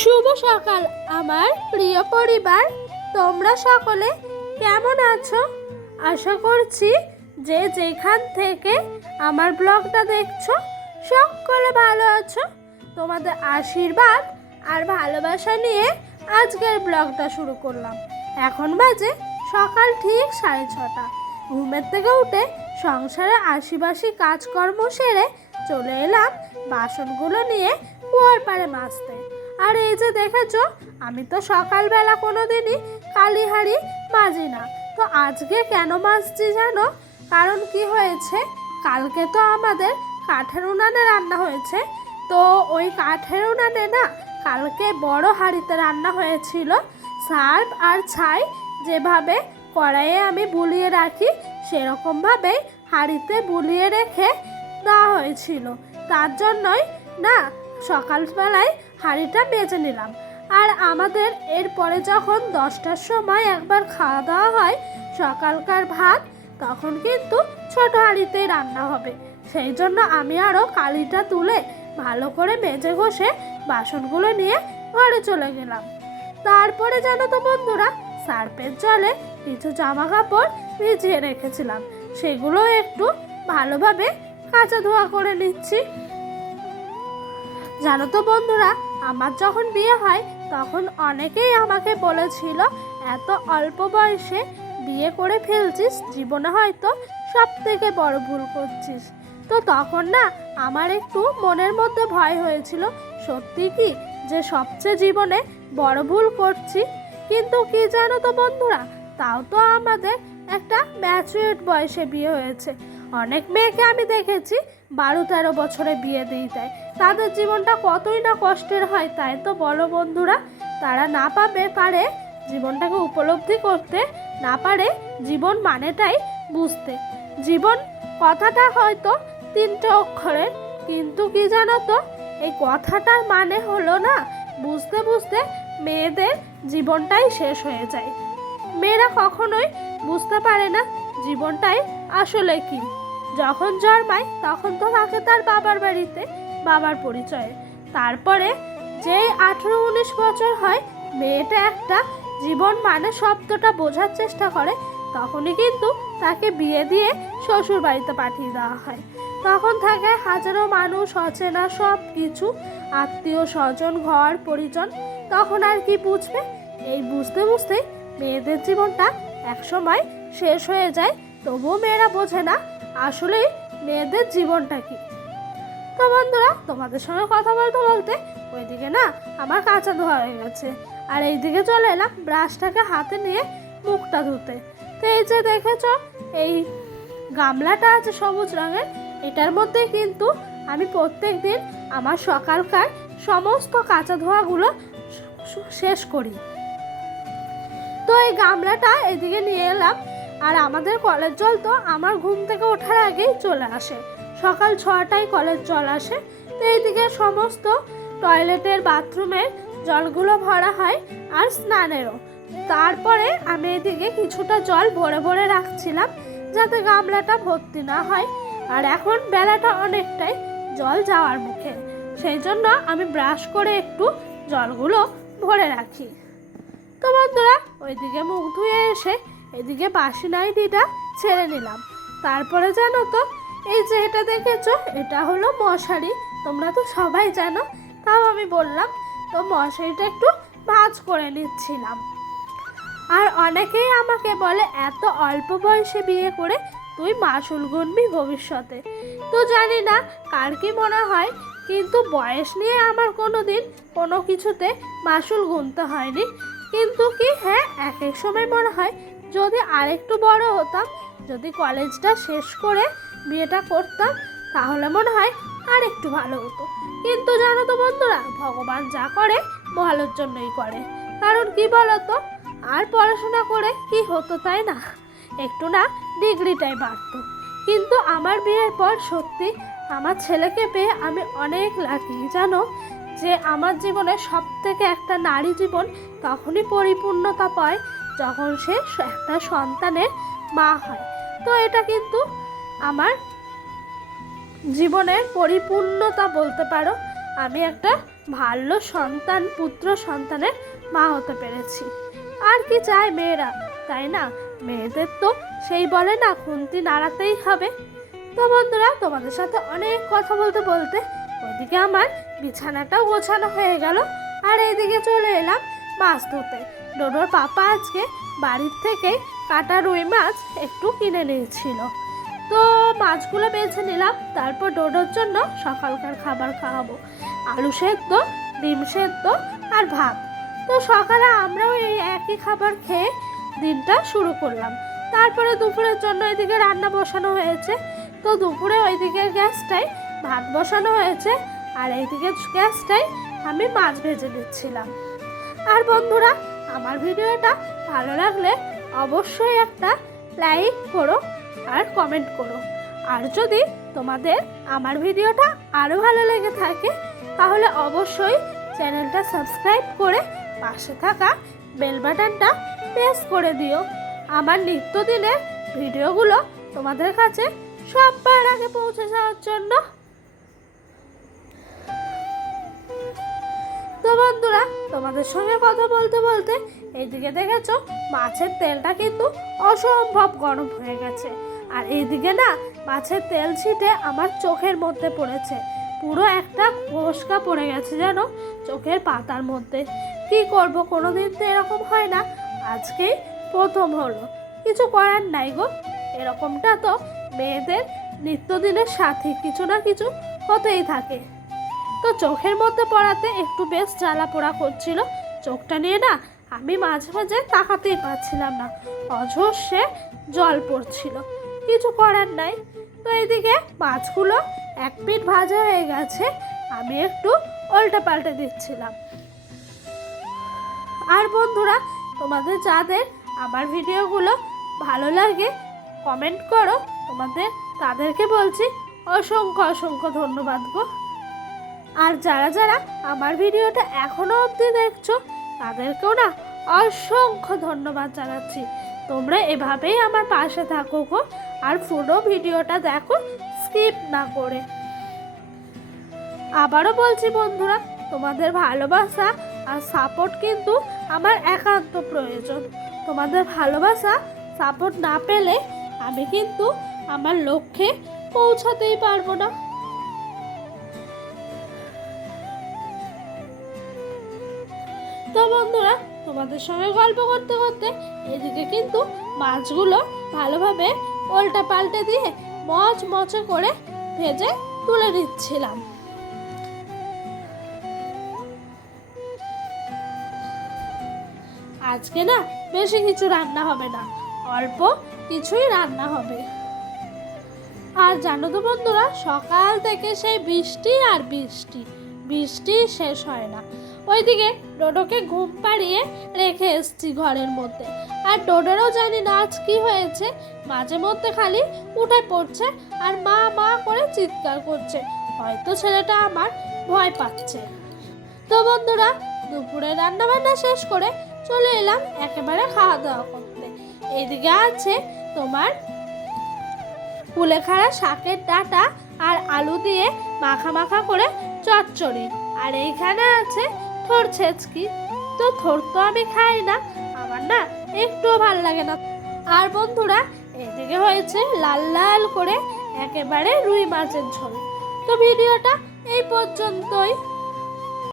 শুভ সকাল, আমার প্রিয় পরিবার। তোমরা সকলে কেমন আছো? আশা করছি যে যেখান থেকে আমার ব্লগটা দেখছ, সকলে ভালো আছো। তোমাদের আশীর্বাদ আর ভালোবাসা নিয়ে আজকের ব্লগটা শুরু করলাম। এখন বাজে সকাল ঠিক সাড়ে ছটা। ঘুমের থেকে উঠে সংসারে আশিবাসি কাজকর্ম সেরে চলে এলাম বাসনগুলো নিয়ে কুয়ার পাড়ে মাজতে। আর এই যে দেখেছ, আমি তো সকালবেলা কোনো দিনই কালিহারি মাজি না। তো আজকে কেন মাজছি জানো? কারণ কি হয়েছে, কালকে তো আমাদের কাঠের উনানে রান্না হয়েছে। তো ওই কাঠের উনানে না কালকে বড় হাঁড়িতে রান্না হয়েছিল। সার্ফ আর ছাই যেভাবে কড়াইয়ে আমি বুলিয়ে রাখি, সেরকমভাবেই হাঁড়িতে বুলিয়ে রেখে দেওয়া হয়েছিল। তার জন্যই না সকালবেলায় হাঁড়িটা বেজে নিলাম। আর আমাদের এরপরে যখন দশটার সময় একবার খাওয়া দাওয়া হয়, সকালকার ভাত, তখন কিন্তু ছোট হাঁড়িতেই রান্না হবে। সেই জন্য আমি আরও কালিটা তুলে ভালো করে মেজে ঘষে বাসনগুলো নিয়ে ঘরে চলে গেলাম। তারপরে জানো তো বন্ধুরা, সার্পের জলে কিছু জামা কাপড় ভিজিয়ে রেখেছিলাম। সেগুলো একটু ভালোভাবে কাঁচা ধোয়া করে নিচ্ছি। জানো তো বন্ধুরা, আমার যখন বিয়ে হয়, তখন অনেকেই আমাকে বলেছিল, এত অল্প বয়সে বিয়ে করে ফেলছিস, জীবনে হয়তো সব থেকে বড় ভুল করছিস। তো তখন না, আমার একটু মনের মধ্যে ভয় হয়েছিল, সত্যি কি যে সবচেয়ে জীবনে বড় ভুল করছি? কিন্তু কি জানো তো বন্ধুরা, তাও তো আমাদের একটা ম্যাচুরেট বয়সে বিয়ে হয়েছে। অনেক মেয়েকে আমি দেখেছি বারো তেরো বছরে বিয়ে দিয়ে দেয়। তাদের জীবনটা কতই না কষ্টের হয় তাই তো বলো বন্ধুরা, তারা না পাবে পারে জীবনটাকে উপলব্ধি করতে, না পারে জীবন মানেটাই বুঝতে। জীবন কথাটা হয়তো তিনটে অক্ষরের, কিন্তু কি জানো তো, এই কথাটার মানে হলো না, বুঝতে বুঝতে মেয়েদের জীবনটাই শেষ হয়ে যায়। মেয়েরা কখনোই বুঝতে পারে না জীবনটাই আসলে কি। যখন জন্মায়, তখন তো থাকে তার বাবার বাড়িতে, বাবার পরিচয়ে। তারপরে যেই আঠেরো উনিশ বছর হয়, মেয়েটা একটা জীবন মানে শব্দটা বোঝার চেষ্টা করে, তখনই কিন্তু তাকে বিয়ে দিয়ে শ্বশুর বাড়িতে পাঠিয়ে দেওয়া হয়। তখন থাকে হাজারো মানুষ, অচেনা সব কিছু, আত্মীয় স্বজন, ঘর, পরিজন, তখন আর কি বুঝবে? এই বুঝতে বুঝতে মেয়েদের জীবনটা একসময় শেষ হয়ে যায়, তবুও মেয়েরা বোঝে না আসলে মেয়েদের জীবনটা কি? তো বন্ধুরা, তোমাদের সঙ্গে কথা বলতে বলতে ওইদিকে না আমার কাঁচা ধোয়া হয়ে গেছে। আর এইদিকে চলে এলাম ব্রাশটাকে হাতে নিয়ে মুখটা ধুতে। তো এই যে দেখেছ, এই গামলাটা আছে সবুজ রঙের, এটার মধ্যে কিন্তু আমি প্রত্যেক দিন আমার সকালকার সমস্ত কাঁচা ধোয়াগুলো শেষ করি। তো এই গামলাটা এদিকে নিয়ে এলাম আর আমাদের কলের জল তো আমার ঘুম থেকে ওঠার আগেই চলে আসে। সকাল ছটায় কলের জল আসে। তো এইদিকে সমস্ত টয়লেটের বাথরুমের জলগুলো ভরা হয় আর স্নানেরও। তারপরে আমি এদিকে কিছুটা জল ভরে ভরে রাখছিলাম যাতে গামলাটা ভর্তি না হয়। আর এখন বেলাটা অনেকটাই জল যাওয়ার মুখে। সেই জন্য আমি ব্রাশ করে একটু জলগুলো ভরে রাখি। তো বন্ধুরা, ওইদিকে মুখ ধুয়ে এসে এদিকে বাসি নাইটিটা ছেড়ে নিলাম। তারপরে জানো তো, এই যে এটা দেখেছ, এটা হলো মশারি। তোমরা তো সবাই জানো, তাও আমি বললাম, তো মশারিটা একটু ভাঁজ করে নিচ্ছিলাম। আর অনেকেই আমাকে বলে, এত অল্প বয়সে বিয়ে করে তুই মাসুল গুনবি ভবিষ্যতে। তো জানি না কার কি মনে হয়, কিন্তু বয়স নিয়ে আমার কোনো দিন কোনো কিছুতে মাসুল গুনতে হয়নি। কিন্তু কি হ্যাঁ এক এক সময় মনে হয় যদি আরেকটু বড় হতাম, যদি কলেজটা শেষ করে বিয়েটা করতাম, তাহলে মনে হয় আর একটু ভালো হতো। কিন্তু জানো তো বন্ধুরা, ভগবান যা করে, ভালোর জন্যই করে। কারণ কি বলতো, আর পড়াশোনা করে কি হতো তাই না? একটু না ডিগ্রিটাই বাড়তো। কিন্তু আমার বিয়ের পর সত্যি আমার ছেলেকে পেয়ে আমি অনেক লাকি, জানো? যে আমার জীবনে সব থেকে একটা নারী জীবন তখনই পরিপূর্ণতা পায় যখন সে একটা সন্তানের মা হয়। তো এটা কিন্তু আমার জীবনের পরিপূর্ণতা বলতে পারো। আমি একটা ভালো সন্তান, পুত্র সন্তানের মা হতে পেরেছি। আর কি চায় মেয়েরা, তাই না? মেয়েদের তো সেই বলে না, খুন্তি নাড়াতেই হবে। তো বন্ধুরা, তোমাদের সাথে অনেক কথা বলতে বলতে ওদিকে আমার বিছানাটাও গোছানো হয়ে গেল। আর এইদিকে চলে এলাম। মাছ ধরতে। ডোডোর পাপা আজকে বাড়ির থেকে কাটা রুই মাছ একটু কিনে নিয়েছিল। তো মাছগুলো বেছে নিলাম, তারপর ডোডোর জন্য সকালকার খাবার খাওয়াবো। আলু সেদ্ধ, ডিম সেদ্ধ আর ভাত। তো সকালে আমরাও এই একই খাবার খেয়ে দিনটা শুরু করলাম। তারপরে দুপুরের জন্য এদিকে রান্না বসানো হয়েছে। তো দুপুরে ওইদিকে গ্যাসটাই ভাত বসানো হয়েছে। আর এইদিকে গ্যাসটাই আমি মাছ ভেজে দিচ্ছিলাম আর বন্ধুরা, আমার ভিডিওটা ভালো লাগলে অবশ্যই একটা লাইক করো আর কমেন্ট করো। আর যদি তোমাদের আমার ভিডিওটা আরও ভালো লেগে থাকে, তাহলে অবশ্যই চ্যানেলটা সাবস্ক্রাইব করে পাশে থাকা বেল বাটনটা প্রেস করে দিও। আমার নিত্যদিনের ভিডিওগুলো তোমাদের কাছে সবার আগে পৌঁছে যাওয়ার জন্য তো বন্ধুরা, তোমাদের সঙ্গে কথা বলতে বলতে এইদিকে দেখেছ, মাছের তেলটা কিন্তু অসম্ভব গরম হয়ে গেছে। আর এইদিকে না, মাছের তেল ছিটে আমার চোখের মধ্যে পড়েছে। পুরো একটা ফোসকা পড়ে গেছে যেন চোখের পাতার মধ্যে। কি করব কোনো দিন তো এরকম হয় না। আজকেই প্রথম হলো। কিছু করার নাই গো। এরকমটা তো মেয়েদের নিত্যদিনের সাথে কিছু না কিছু হতেই থাকে। তো চোখের মধ্যে পড়াতে একটু বেশ জ্বালা পোড়া করছিল। চোখটা নিয়ে না আমি মাঝে মাঝে তাকাতেই পারছিলাম না। অঝস্যে জল পড়ছিল। কিছু করার নাই। তো এইদিকে মাছগুলো এক পিঠ ভাজা হয়ে গেছে। আমি একটু উল্টে পাল্টে দিচ্ছিলাম। আর বন্ধুরা, তোমাদের যাদের আমার ভিডিওগুলো ভালো লাগে কমেন্ট করো। তোমাদের, তাদেরকে বলছি অসংখ্য অসংখ্য ধন্যবাদ গো। আর যারা যারা আমার ভিডিওটা এখনও অবধি দেখছ, তাদেরকেও না অসংখ্য ধন্যবাদ জানাচ্ছি। তোমরা এভাবেই আমার পাশে থাকো গো, আর পুরো ভিডিওটা দেখো, স্কিপ না করে। আবারও বলছি বন্ধুরা, তোমাদের ভালোবাসা আর সাপোর্ট কিন্তু আমার একান্ত প্রয়োজন। তোমাদের ভালোবাসা, সাপোর্ট না পেলে আমি কিন্তু আমার লক্ষ্যে পৌঁছাতেই পারব না। তো বন্ধুরা, তোমাদের সঙ্গে গল্প করতে করতে এদিকে কিন্তু মাছগুলো ভালোভাবে উল্টা পাল্টে দিয়ে মচ মচে করে ভেজে তুলে দিচ্ছিলাম আজকে না বেশি কিছু রান্না হবে না, অল্প কিছুই রান্না হবে। আর জানো তো বন্ধুরা, সকাল থেকে সেই বৃষ্টি আর বৃষ্টি বৃষ্টি শেষ হয় না। ওইদিকে ডোডোকে ঘুম পাড়িয়ে রেখে এসছি ঘরের মধ্যে। আর ডোডোরও জানি না আজ কি হয়েছে। মাঝে মধ্যে খালি উঠে পড়ছে আর মা মা করে চিৎকার করছে। হয়তো ছেলেটা আমার ভয় পাচ্ছে। তো বন্ধুরা, দুপুরে রান্না বান্না শেষ করে চলে এলাম একেবারে খাওয়া দাওয়া করতে। এইদিকে আছে তোমার কুলেখাড়া শাকের ডাটা আর আলু দিয়ে মাখা মাখা করে চচ্চড়ি। আর এইখানে আছে থোর ছেচকি, তো থোর তো আমি খাই না। আমার না একটুও ভালো লাগে না। আর বন্ধুরা, এদিকে হয়েছে লাল লাল করে একেবারে রুই মাছের ঝোল। তো ভিডিওটা এই পর্যন্তই।